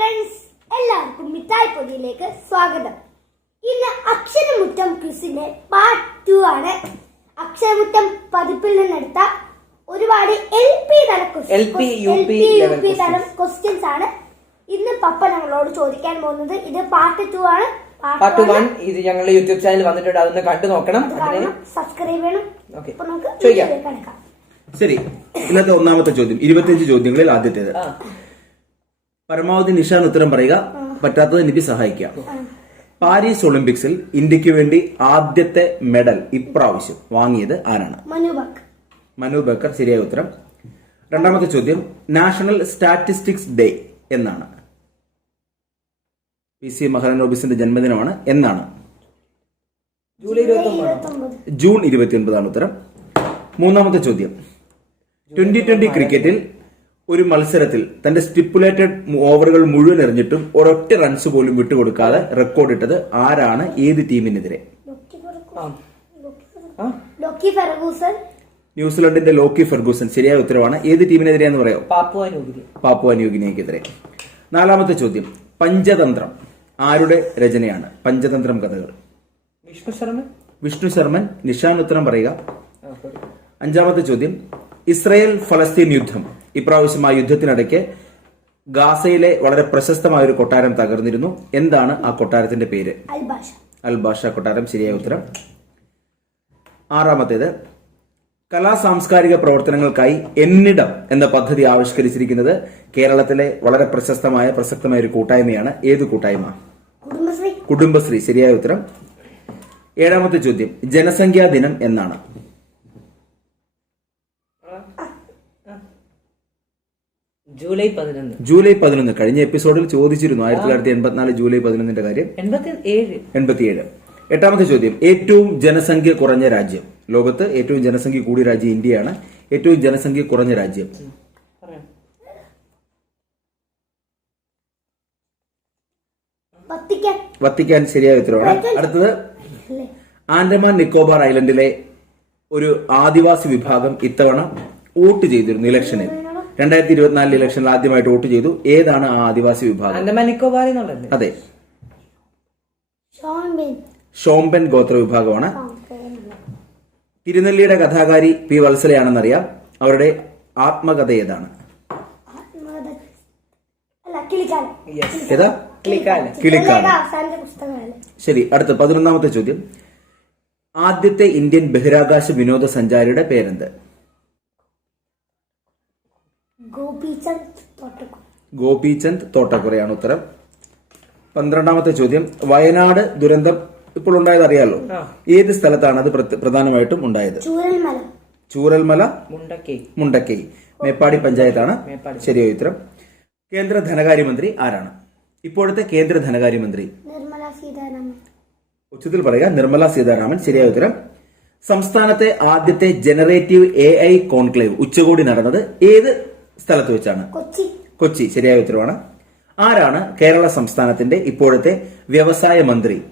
Friends എല്ലാവർക്കും മിഠായി പൊതിയിലേക്ക് സ്വാഗതം. ഇന്ന് അക്ഷരമുറ്റം ക്വിസിന്റെ പാർട്ട് ടു ആണ്. അക്ഷരമുറ്റം പതിപ്പിൽ നിന്നെടുത്ത ഒരുപാട് എൽ പി തല തരം ക്വസ്റ്റ്യൻസ് ആണ്. ഇന്ന് പപ്പ ഞങ്ങളോട് ചോദിക്കാൻ പോകുന്നത് ഇത് പാർട്ട് ടു ആണ്. പാർട്ട് വൺ ഇത് ഞങ്ങളുടെ യൂട്യൂബ് ചാനൽ വന്നിട്ടുണ്ട്. അതൊന്ന് കണ്ടു നോക്കണം. അതിന് സബ്സ്ക്രൈബ് ചെയ്യണം. അപ്പൊ നമുക്ക് ചോദിക്കാം. ശരി ഇന്നത്തെ ഒന്നാമത്തെ ചോദ്യം ഇരുപത്തിയഞ്ച് ചോദ്യങ്ങളിൽ ആദ്യത്തേത്. പരമാവധി നിഷാൻ ഉത്തരം പറയുക പറ്റാത്തത് എനിക്ക് സഹായിക്കാം പാരീസ് ഒളിമ്പിക്സിൽ ഇന്ത്യയ്ക്ക് വേണ്ടി ആദ്യത്തെ മെഡൽ ഇപ്രാവശ്യം വാങ്ങിയത് ആരാണ്? മനു ബക്കർ ശരിയായ ഉത്തരം. രണ്ടാമത്തെ ചോദ്യം നാഷണൽ സ്റ്റാറ്റിസ്റ്റിക്സ് ഡേ എന്നാണ്. പി സി മഹാനോബിസിന്റെ ജന്മദിനമാണ് എന്നാണ്. ജൂലൈ ജൂൺ ഇരുപത്തിയൊൻപതാണ് ഉത്തരം. മൂന്നാമത്തെ ചോദ്യം ട്വന്റി ട്വന്റി ക്രിക്കറ്റിൽ ഒരു മത്സരത്തിൽ തന്റെ സ്റ്റിപ്പുലേറ്റഡ് ഓവറുകൾ മുഴുവൻ എറിഞ്ഞിട്ടും ഒരൊറ്റ റൺസ് പോലും വിട്ടുകൊടുക്കാതെ റെക്കോർഡ് ഇട്ടത് ആരാണ് ഏത് ടീമിനെതിരെ ന്യൂസിലൻഡിന്റെ. Lockie Ferguson. ആ? Lockie Ferguson. ന്യൂസിലൻഡിന്റെ ലോക്കി ഫെർഗൂസൻ ശരിയായ ഉത്തരവാണ്. ഏത് ടീമിനെതിരെയെന്ന് പറയാം പാപ്പുവ ന്യൂഗിനി. പാപ്പുവ ന്യൂഗിനിയക്കെതിരെ. നാലാമത്തെ ചോദ്യം. പഞ്ചതന്ത്രം ആരുടെ രചനയാണ്? പഞ്ചതന്ത്രം കഥകൾ. വിഷ്ണു ശർമ്മൻ? വിഷ്ണു ശർമ്മൻ നിഷാൻ ഉത്തരം പറയുക. അഞ്ചാമത്തെ ചോദ്യം. ഇസ്രയേൽ ഫലസ്തീൻ യുദ്ധം. ഇപ്രാവശ്യം ആ യുദ്ധത്തിനിടയ്ക്ക് ഗാസയിലെ വളരെ പ്രശസ്തമായ ഒരു കൊട്ടാരം തകർന്നിരുന്നു. എന്താണ് ആ കൊട്ടാരത്തിന്റെ പേര്? അൽബാഷ. അൽ കൊട്ടാരം. ശരിയായ ഉത്തരം. ആറാമത്തേത്. കലാ സാംസ്കാരിക പ്രവർത്തനങ്ങൾക്കായി എന്നിടം എന്ന പദ്ധതി ആവിഷ്കരിച്ചിരിക്കുന്നത് കേരളത്തിലെ വളരെ പ്രശസ്തമായ പ്രസക്തമായ ഒരു കൂട്ടായ്മയാണ്. ഏത് കൂട്ടായ്മ? കുടുംബശ്രീ. കുടുംബശ്രീ. ശരിയായ ഉത്തരം. ഏഴാമത്തെ ചോദ്യം. ജനസംഖ്യാ ദിനം എന്നാണ്. ജൂലൈ പതിനൊന്ന്. ജൂലൈ പതിനൊന്ന്. കഴിഞ്ഞ എപ്പിസോഡിൽ ചോദിച്ചിരുന്നു ആയിരത്തി തൊള്ളായിരത്തി എൺപത്തിനാല് ജൂലൈ പതിനൊന്നിന്റെ കാര്യം. എൺപത്തി ഏഴ് എൺപത്തിയേഴ്. എട്ടാമത്തെ ചോദ്യം. ഏറ്റവും ജനസംഖ്യ കുറഞ്ഞ രാജ്യം. ലോകത്ത് ഏറ്റവും ജനസംഖ്യ കൂടിയ രാജ്യം ഇന്ത്യയാണ്. ഏറ്റവും ജനസംഖ്യ കുറഞ്ഞ രാജ്യം. വത്തിക്കാൻ. ശരിയായ ഉത്തരവാണ്. അടുത്തത്. ആൻഡമാൻ നിക്കോബാർ ഐലൻഡിലെ ഒരു ആദിവാസി വിഭാഗം ഇത്തവണ വോട്ട് ചെയ്തിരുന്നു ഇലക്ഷനിൽ രണ്ടായിരത്തി ഇരുപത്തിനാലിലെ ഇലക്ഷനിൽ ആദ്യമായിട്ട് വോട്ട് ചെയ്തു. ഏതാണ് ആ ആദിവാസി വിഭാഗം? ആൻഡമാൻ നിക്കോബാർ എന്നുള്ളത് അതെ. ഷോംബൻ. ബെൻ ഗോത്ര വിഭാഗമാണ്. തിരുനെല്ലിയുടെ കഥാകാരി പി വത്സലയാണെന്നറിയാം. അവരുടെ ആത്മകഥ ഏതാണ്. ഏതാ? കിളിക്കാലം. ശരി അടുത്ത പതിനൊന്നാമത്തെ ചോദ്യം. ആദ്യത്തെ ഇന്ത്യൻ ബഹിരാകാശ വിനോദസഞ്ചാരിയുടെ പേരെന്ത്? ഗോപീചന്ദ് ഗോപിചന്ദ് തോട്ടക്കുറയാണ് ഉത്തരം. പന്ത്രണ്ടാമത്തെ ചോദ്യം. വയനാട് ദുരന്തം ഇപ്പോൾ ഉണ്ടായത് അറിയാലോ? ഏത് സ്ഥലത്താണ് അത് പ്രധാനമായിട്ടും ഉണ്ടായത്? ചൂരൽമല. ചൂരൽമല മുണ്ടക്കൈ. മുണ്ടക്കൈ. മേപ്പാടി പഞ്ചായത്താണ്. മേപ്പാടി. ശരിയായ ഉത്തരം? കേന്ദ്ര ധനകാര്യമന്ത്രി ആരാണ്? ഇപ്പോഴത്തെ കേന്ദ്ര ധനകാര്യമന്ത്രി. നിർമ്മല സീതാരാമൻ. ഉച്ചത്തിൽ പറയുക. നിർമ്മല സീതാരാമൻ ശരിയായ ഉത്തരം. സംസ്ഥാനത്തെ ആദ്യത്തെ ജനറേറ്റീവ് എ ഐ കോൺക്ലേവ്. ഉച്ചകോടി നടന്നത് ഏത് സ്ഥലത്ത് വെച്ചാണ്. കൊച്ചി. കൊച്ചി. ശരിയായ ഉത്തരവാണ്. ആരാണ് കേരള സംസ്ഥാനത്തിന്റെ ഇപ്പോഴത്തെ വ്യവസായ മന്ത്രി?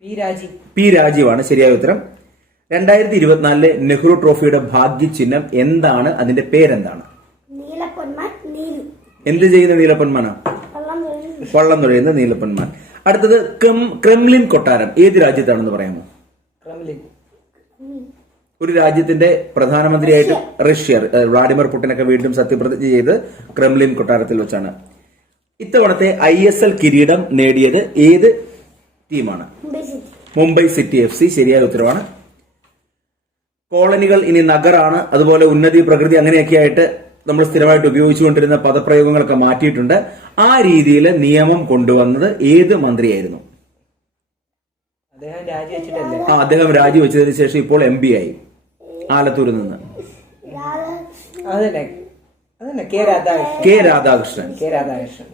പി രാജി പി രാജീവാണ് ശരിയായ ഉത്തരം. രണ്ടായിരത്തി ഇരുപത്തിനാലിലെ നെഹ്റു ട്രോഫിയുടെ ഭാഗ്യ ചിഹ്നം എന്താണ്? അതിന്റെ പേരെന്താണ്? എന്ത് ചെയ്യുന്ന നീലപ്പന്മാന? വെള്ളം തുഴയുന്ന നീലപ്പന്മാൻ. അടുത്തത് ക്രെം- ക്രെംലിൻ കൊട്ടാരം. ഏത് രാജ്യത്താണെന്ന് പറയാമോ? ക്രെംലിൻ. ഒരു രാജ്യത്തിന്റെ പ്രധാനമന്ത്രിയായിട്ട് റഷ്യ. ഏഹ് വ്ളാഡിമിർ പുടിനൊക്കെ വീണ്ടും സത്യപ്രതിജ്ഞ ചെയ്ത് ക്രെംലിൻ കൊട്ടാരത്തിൽ വെച്ചാണ്. ഇത്തവണത്തെ ഐ എസ് എൽ കിരീടം നേടിയത് ഏത് ടീമാണ്? Mumbai City. Mumbai City F C. ശരിയായ ഉത്തരവാണ്. കോളനികൾ ഇനി നഗറാണ്. അതുപോലെ ഉന്നതി പ്രകൃതി അങ്ങനെയൊക്കെ ആയിട്ട് നമ്മൾ സ്ഥിരമായിട്ട് ഉപയോഗിച്ചുകൊണ്ടിരുന്ന പദപ്രയോഗങ്ങളൊക്കെ മാറ്റിയിട്ടുണ്ട്. ആ രീതിയിൽ നിയമം കൊണ്ടുവന്നത് ഏത് മന്ത്രിയായിരുന്നു? അദ്ദേഹം രാജിവെച്ചിട്ടല്ലേ? ആ അദ്ദേഹം രാജിവെച്ചതിന് ശേഷം ഇപ്പോൾ എം ബി ആയി. ആലത്തൂരിൽ നിന്ന്. കെ രാധാകൃഷ്ണൻ.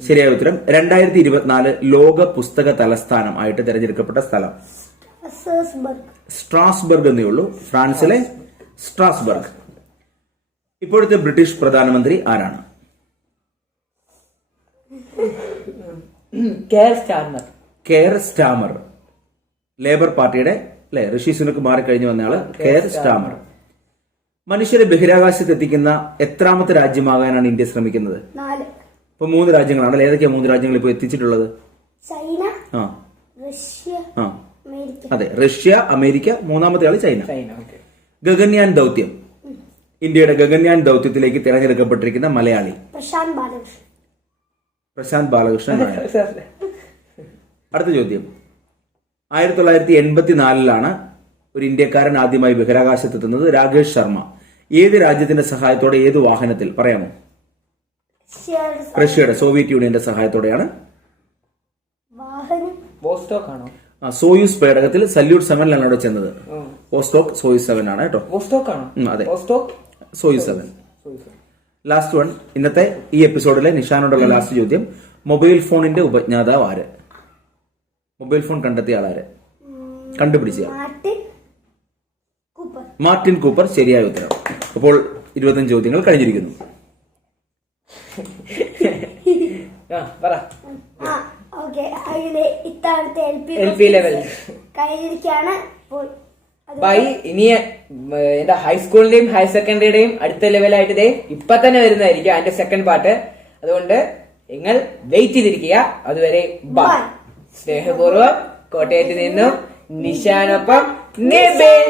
ശരിയായ ഉത്തരം. രണ്ടായിരത്തി ഇരുപത്തിനാല് ലോക പുസ്തക തലസ്ഥാനം ആയിട്ട് തിരഞ്ഞെടുക്കപ്പെട്ട സ്ഥലം. സ്ട്രാസ്ബർഗ് എന്നേ ഉള്ളൂ ഫ്രാൻസിലെ സ്ട്രാസ്ബർഗ്. ഇപ്പോഴത്തെ ബ്രിട്ടീഷ് പ്രധാനമന്ത്രി ആരാണ്? Care Starmer. ലേബർ പാർട്ടിയുടെ അല്ലെ ഋഷി സുനക്ക് മാറിക്കഴിഞ്ഞു വന്നയാൾ കെയർ സ്റ്റാമർ. മനുഷ്യരെ ബഹിരാകാശത്ത് എത്തിക്കുന്ന എത്രാമത്തെ രാജ്യമാകാനാണ് ഇന്ത്യ ശ്രമിക്കുന്നത്? നാല്. ഇപ്പൊ മൂന്ന് രാജ്യങ്ങളാണ് ഏതൊക്കെയാ മൂന്ന് രാജ്യങ്ങൾ ഇപ്പൊ എത്തിച്ചിട്ടുള്ളത്? ചൈന ആ. റഷ്യ ആ. അമേരിക്ക. അതെ റഷ്യ അമേരിക്ക മൂന്നാമത്തെ ആൾ ചൈന. China okay. ഗഗൻയാൻ ദൗത്യം. ഇന്ത്യയുടെ ഗഗന്യാൻ ദൗത്യത്തിലേക്ക് തിരഞ്ഞെടുക്കപ്പെട്ടിരിക്കുന്ന മലയാളി. പ്രശാന്ത് ബാലകൃഷ്ണൻ. പ്രശാന്ത് ബാലകൃഷ്ണൻ അടുത്ത ചോദ്യം. ആയിരത്തി തൊള്ളായിരത്തി എൺപത്തിനാലിലാണ് ഒരു ഇന്ത്യക്കാരൻ ആദ്യമായി ബഹിരാകാശത്തെത്തുന്നത് രാകേഷ് ശർമ്മ. ഏത് രാജ്യത്തിന്റെ സഹായത്തോടെ ഏത് വാഹനത്തിൽ? പറയാമോ? റഷ്യയുടെ സോവിയറ്റ് യൂണിയന്റെ സഹായത്തോടെയാണ്. വാഹനം ബോസ്റ്റോക്ക് ആണോ? ആ, സോയൂസ് പേടകത്തിൽ സല്യൂട്ട് സെവനിലാണ് അവിടെ ചെന്നത്. ഓസ്റ്റോക്ക് സോയൂസ് സെവൻ ആണ് കേട്ടോ. ബോസ്റ്റോക്ക് ആണോ? അതെ. Vostok Soyuz seven. Last one ഇന്നത്തെ ഈ എപ്പിസോഡിലെ നിഷാനോടുള്ള ലാസ്റ്റ് ചോദ്യം മൊബൈൽ ഫോണിന്റെ ഉപജ്ഞാതാവ് ആര്? മൊബൈൽ ഫോൺ കണ്ടെത്തിയ ആളാര് കണ്ടുപിടിച്ച ആൾ. Martin Cooper. മാർട്ടിൻ കൂപ്പർ ശരിയായ ഉത്തരം. അപ്പോൾ ഇരുപത്തഞ്ച് ചോദ്യങ്ങൾ കഴിഞ്ഞിരിക്കുന്നു. അങ്ങനെ ഇത്തവണത്തെ എൽ പി ലെവൽ. കഴിഞ്ഞിരിക്കുകയാണ്. ബൈ ഇനി എന്താ എന്റെ ഹൈസ്കൂളിന്റെയും ഹയർ സെക്കൻഡറിയുടെയും അടുത്ത ലെവലായിട്ട് ഇതേ ഇപ്പൊ തന്നെ വരുന്നതായിരിക്കും അതിന്റെ സെക്കൻഡ് പാർട്ട് അതുകൊണ്ട് നിങ്ങൾ വെയിറ്റ് ചെയ്തിരിക്കുക. അതുവരെ ബൈ. സ്നേഹപൂർവം കോട്ടയത്ത് നിന്നും നിശാനൊപ്പം നിബിൻ.